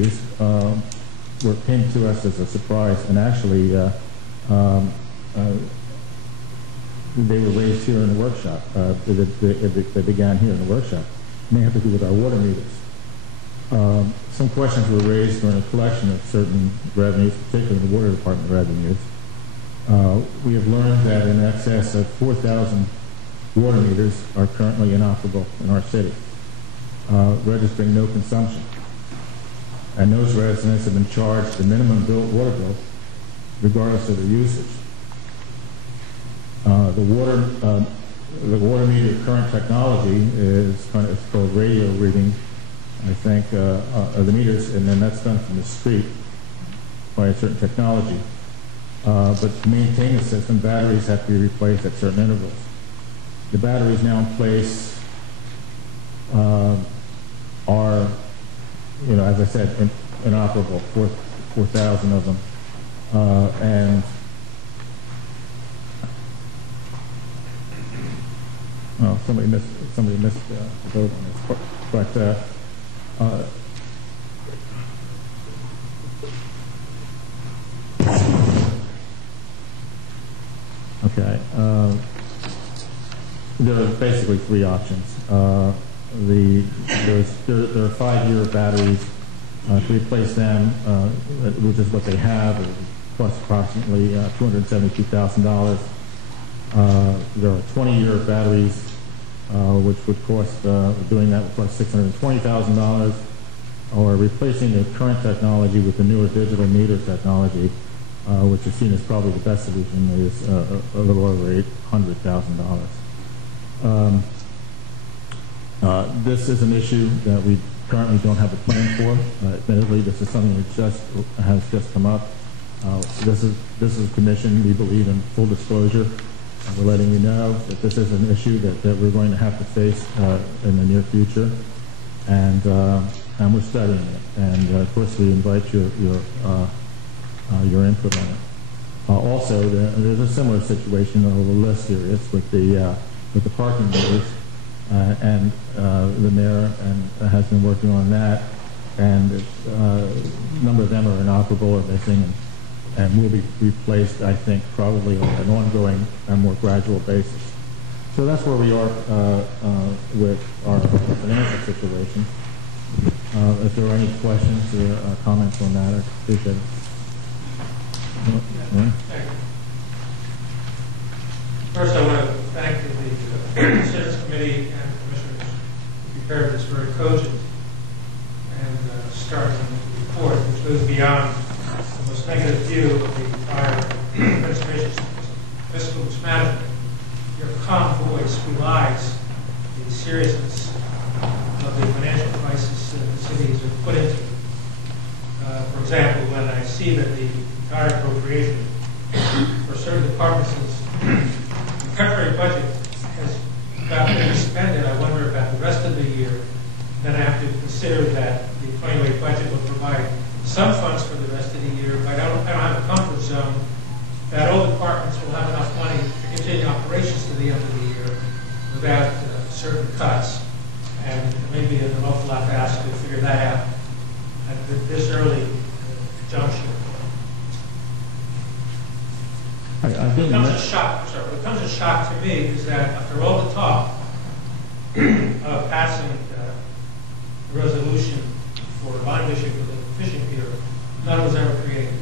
issues came to us as a surprise, and actually they were raised here in the workshop. They began here in the workshop. They have to do with our water meters. Some questions were raised during a collection of certain revenues, particularly the water department revenues. We have learned that in excess of 4,000 water meters are currently inoperable in our city, registering no consumption. And those residents have been charged the minimum water bill regardless of their usage. The water meter current technology is called radio reading, I think, of the meters, and then that's done from the street by a certain technology. But to maintain the system, batteries have to be replaced at certain intervals. The batteries now in place are, as I said, inoperable, 4,000 of them. And somebody missed the vote on this, but okay. There are basically three options. There are 5-year batteries. To replace them, which is what they have, plus approximately $272,000. There are 20-year batteries, which would cost, doing that would cost $620,000, or replacing the current technology with the newer digital meter technology, which is seen as probably the best solution, is a little over $800,000. This is an issue that we currently don't have a plan for. Admittedly, this is something that has just come up. This is a commission. We believe in full disclosure. We're letting you know that this is an issue that we're going to have to face in the near future, and we're studying it. And of course, we invite your input on it. Also, there's a similar situation, a little less serious, with the parking meters. And the mayor has been working on that, and a number of them are inoperable or missing, and will be replaced, I think, probably on an ongoing and more gradual basis. So that's where we are with our financial situation. If there are any questions or comments on that, I appreciate it. Yeah. First, I want to thank the Citizens Committee and Commissioners who prepared this very cogent and startling report, which goes beyond the most negative view of the entire administration's fiscal mismanagement. Your calm voice belies the seriousness of the financial crisis that the cities are put into. For example, when I see that the entire appropriation for certain departments the temporary budget has about been expended, I wonder about the rest of the year. Then I have to consider that the 2020 budget will provide some funds for the rest of the year, but I don't have a comfort zone that all departments will have enough money to continue operations to the end of the year without certain cuts. And maybe an awful lot to ask to figure that out at this early juncture. What comes as a shock to me is that after all the talk of passing a resolution for a bond issue for the fishing pier, none was ever created.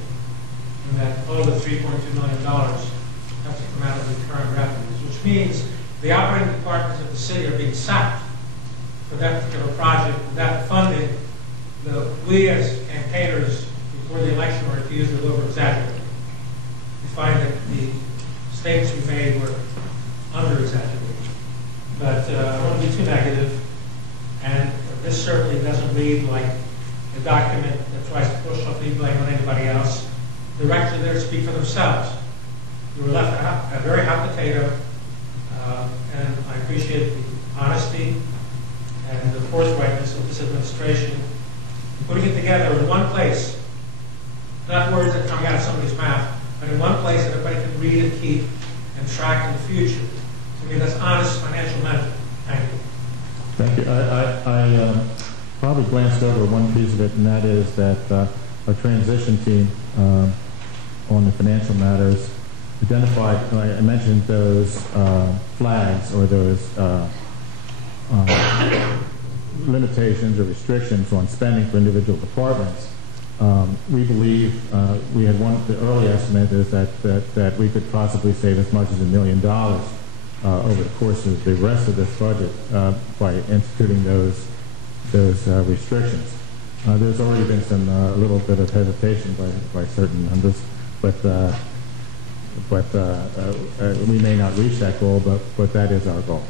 And that all the $3.2 million have to come out of the current revenues, which means the operating departments of the city are being sacked for that particular project. Without funding, we as campaigners before the election were accused of over-exaggerating. We find that the statements we made were under-exaggerated. But I don't want to be too negative, and this certainly doesn't read like a document that tries to push off the blame on anybody else. The records are there to speak for themselves. You were left a very hot potato, and I appreciate the honesty and the forthrightness of this administration putting it together in one place, not words that come out of somebody's mouth, but in one place that everybody can read and keep and track in the future. To me, that's honest financial management. Thank you. Thank you. probably glanced over one piece of it, and that is that our transition team on the financial matters identified, I mentioned those flags or those limitations or restrictions on spending for individual departments. We believe we had the early estimate is that we could possibly save as much as $1 million over the course of the rest of this budget by instituting those restrictions. There's already been a little bit of hesitation by certain members, but we may not reach that goal, but that is our goal.